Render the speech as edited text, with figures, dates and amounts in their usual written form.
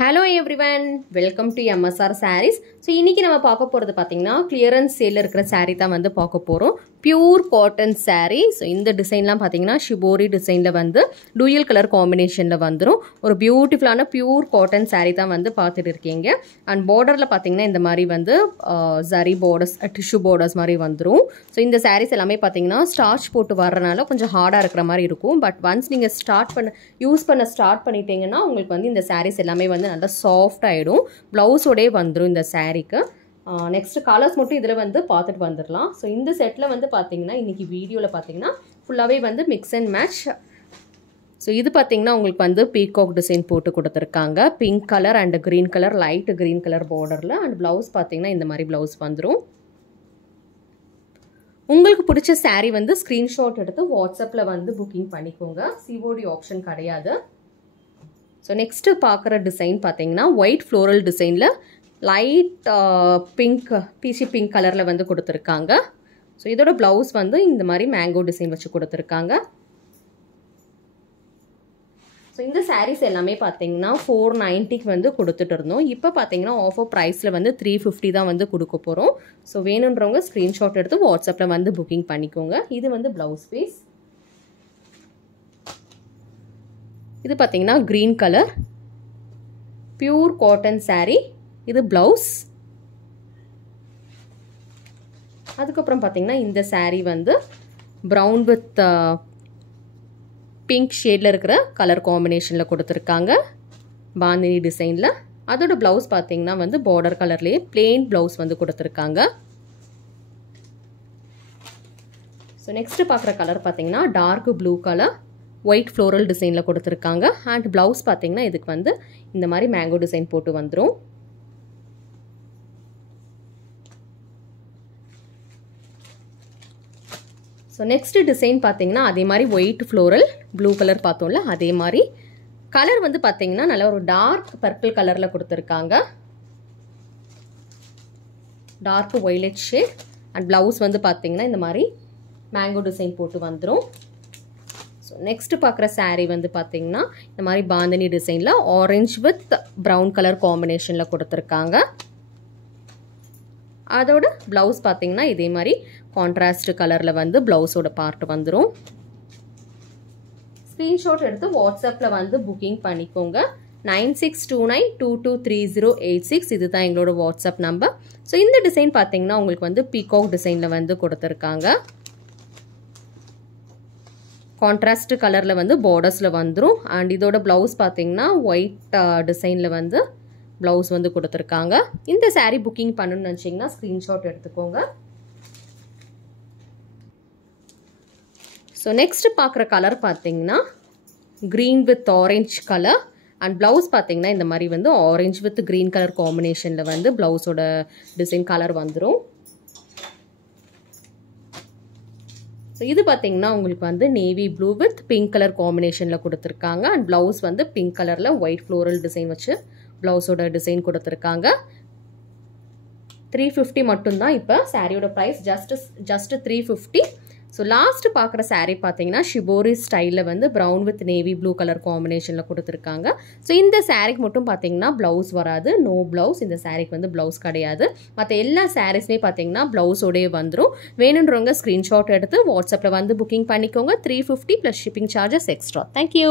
Hello everyone, welcome to MSR Sarees. So இன்னைக்கு நம்ம பார்க்க போறது பாத்தீங்கன்னா clearance sale இருக்கிற saree தான் வந்து பார்க்க போறோம். Pure cotton saree. So இந்த டிசைன்லாம் பாத்தீங்கன்னா shibori டிசைன்ல வந்து dual color combinationல வந்துரும். ஒரு பியூட்டிஃபுல்லான pure cotton saree தான் வந்து பார்த்துட்டு இருக்கீங்க. And borderல பாத்தீங்கன்னா இந்த மாதிரி வந்து zari borders, tissue borders மாதிரி வந்துரும். So இந்த sarees எல்லாமே பாத்தீங்கன்னா starch போட்டு வரறனால கொஞ்சம் ஹார்டா இருக்கிற மாதிரி இருக்கும். But once நீங்க யூஸ் பண்ண ஸ்டார்ட் பண்ணிட்டீங்கன்னா உங்களுக்கு வந்து இந்த sarees எல்லாமே வந்து நல்லா சாஃப்ட் ஆயிடும். ப்ளவுஸ் ஓடே வந்துரும் இந்த சாரீக்கு. நெக்ஸ்ட் கலர்ஸ் மட்டும் இதில் வந்து பார்த்துட்டு வந்துடலாம். ஸோ இந்த செட்டில் வந்து பார்த்தீங்கன்னா இன்றைக்கி வீடியோவில் பார்த்தீங்கன்னா ஃபுல்லாகவே வந்து மிக்ஸ் அண்ட் மேட்ச். ஸோ இது பார்த்தீங்கன்னா உங்களுக்கு வந்து பீகாக் டிசைன் போட்டு கொடுத்துருக்காங்க. Pink colour and green colour, light green colour பார்டரில். அண்ட் ப்ளவுஸ் பார்த்தீங்கன்னா இந்த மாதிரி ப்ளவுஸ் வந்துடும். உங்களுக்கு பிடிச்ச சாரீ வந்து ஸ்க்ரீன்ஷாட் எடுத்து வாட்ஸ்அப்பில் வந்து புக்கிங் பண்ணிக்கோங்க. சிஓடி ஆப்ஷன் கிடையாது. ஸோ நெக்ஸ்ட்டு பார்க்குற டிசைன் பார்த்தீங்கன்னா ஒயிட் ஃப்ளோரல் டிசைனில் லைட் பிங்க் பீச்சி பிங்க் கலரில் வந்து கொடுத்துருக்காங்க. ஸோ இதோட ப்ளவுஸ் வந்து இந்த மாதிரி மேங்கோ டிசைன் வச்சு கொடுத்துருக்காங்க. ஸோ இந்த சாரீஸ் எல்லாமே பார்த்தீங்கன்னா 490க்கு வந்து கொடுத்துட்டு இருந்தோம். இப்போ பார்த்தீங்கன்னா ஆஃபர் ப்ரைஸில் வந்து 350 தான் வந்து கொடுக்க போகிறோம். ஸோ வேணுன்றவங்க ஸ்க்ரீன்ஷாட் எடுத்து வாட்ஸ்அப்பில் வந்து புக்கிங் பண்ணிக்கோங்க. இது வந்து ப்ளவுஸ் பீஸ். இது பார்த்தீங்கன்னா green colour pure cotton saree. இது ப்ளவுஸ். அதுக்கப்புறம் பார்த்தீங்கன்னா இந்த saree வந்து ப்ரௌன் வித் பிங்க் ஷேடில் இருக்கிற கலர் காம்பினேஷனில் கொடுத்துருக்காங்க பாந்தினி டிசைனில். அதோட ப்ளவுஸ் பார்த்தீங்கன்னா வந்து பார்டர் கலர்லேயே பிளெயின் ப்ளவுஸ் வந்து கொடுத்துருக்காங்க. ஸோ நெக்ஸ்ட்டு பார்க்குற கலர் பார்த்தீங்கன்னா dark blue colour white floral டிசைனில் கொடுத்துருக்காங்க. அண்ட் ப்ளவுஸ் பார்த்தீங்கன்னா இதுக்கு வந்து இந்த மாதிரி மேங்கோ டிசைன் போட்டு வந்துடும். ஸோ நெக்ஸ்ட் டிசைன் பார்த்தீங்கன்னா அதே மாதிரி ஒயிட் ஃப்ளோரல் ப்ளூ கலர் பார்த்தோம்ல அதே மாதிரி கலர் வந்து பார்த்தீங்கன்னா நல்ல ஒரு டார்க் பர்பிள் கலரில் கொடுத்துருக்காங்க. Dark violet shade. And blouse வந்து பார்த்தீங்கன்னா இந்த மாதிரி மேங்கோ டிசைன் போட்டு வந்துடும். ஸோ நெக்ஸ்ட் பார்க்குற saree வந்து பார்த்தீங்கன்னா இந்த மாதிரி பாந்தினி டிசைனில் ஆரஞ்ச் வித் ப்ரௌன் கலர் காம்பினேஷனில் கொடுத்துருக்காங்க. அதோட ப்ளவுஸ் பார்த்தீங்கன்னா இதே மாதிரி கான்ட்ராஸ்ட் கலரில் வந்து ப்ளவுஸோட பார்ட் வந்துடும். ஸ்க்ரீன்ஷாட் எடுத்து வாட்ஸ்அப்பில் வந்து புக்கிங் பண்ணிக்கோங்க. 9629223086 இதுதான் எங்களோட வாட்ஸ்அப் நம்பர். ஸோ இந்த டிசைன் பார்த்தீங்கன்னா உங்களுக்கு வந்து பீகாக் டிசைனில் வந்து கொடுத்துருக்காங்க. கான்ட்ராஸ்ட் கலரில் வந்து பார்டர்ஸில் வந்துடும். அண்ட் இதோட ப்ளவுஸ் பார்த்தீங்கன்னா ஒயிட் டிசைனில் வந்து ப்ளவுஸ் வந்து கொடுத்துருக்காங்க. இந்த saree புக்கிங் பண்ணணும்னு நினச்சிங்கன்னா ஸ்க்ரீன்ஷாட் எடுத்துக்கோங்க. ஸோ நெக்ஸ்ட் பார்க்குற கலர் பார்த்தீங்கன்னா green with orange colour. And blouse பார்த்தீங்கன்னா இந்த மாதிரி வந்து ஆரஞ்ச் வித் க்ரீன் கலர் காம்பினேஷனில் வந்து ப்ளவுஸோட டிசைன் கலர் வந்துடும். ஸோ இது பார்த்தீங்கன்னா உங்களுக்கு வந்து navy blue with pink colour காம்பினேஷனில் கொடுத்துருக்காங்க. அண்ட் ப்ளவுஸ் வந்து பிங்க் கலரில் ஒயிட் ஃப்ளோரல் டிசைன் வச்சு ப்ளவுஸோட டிசைன் கொடுத்துருக்காங்க. 350 மட்டும்தான். இப்போ சாரியோட ப்ரைஸ் ஜஸ்ட் 350. ஸோ லாஸ்ட் பார்க்குற saree பார்த்தீங்கன்னா ஷிபோரி ஸ்டைலில் வந்து brown with navy blue colour காம்பினேஷனில் கொடுத்துருக்காங்க. ஸோ இந்த சாரீக்கு மட்டும் பார்த்தீங்கன்னா ப்ளவுஸ் வராது. No blouse. இந்த சாரீக்கு வந்து ப்ளவுஸ் கிடையாது. மற்ற எல்லா சாரீஸுமே பார்த்தீங்கன்னா ப்ளவுஸோடய வந்துடும். வேணுன்றவங்க ஸ்க்ரீன்ஷாட் எடுத்து வாட்ஸ்அப்பில் வந்து புக்கிங் பண்ணிக்கோங்க. 350 + ஷிப்பிங் சார்ஜஸ் எக்ஸ்ட்ரா. தேங்க்யூ.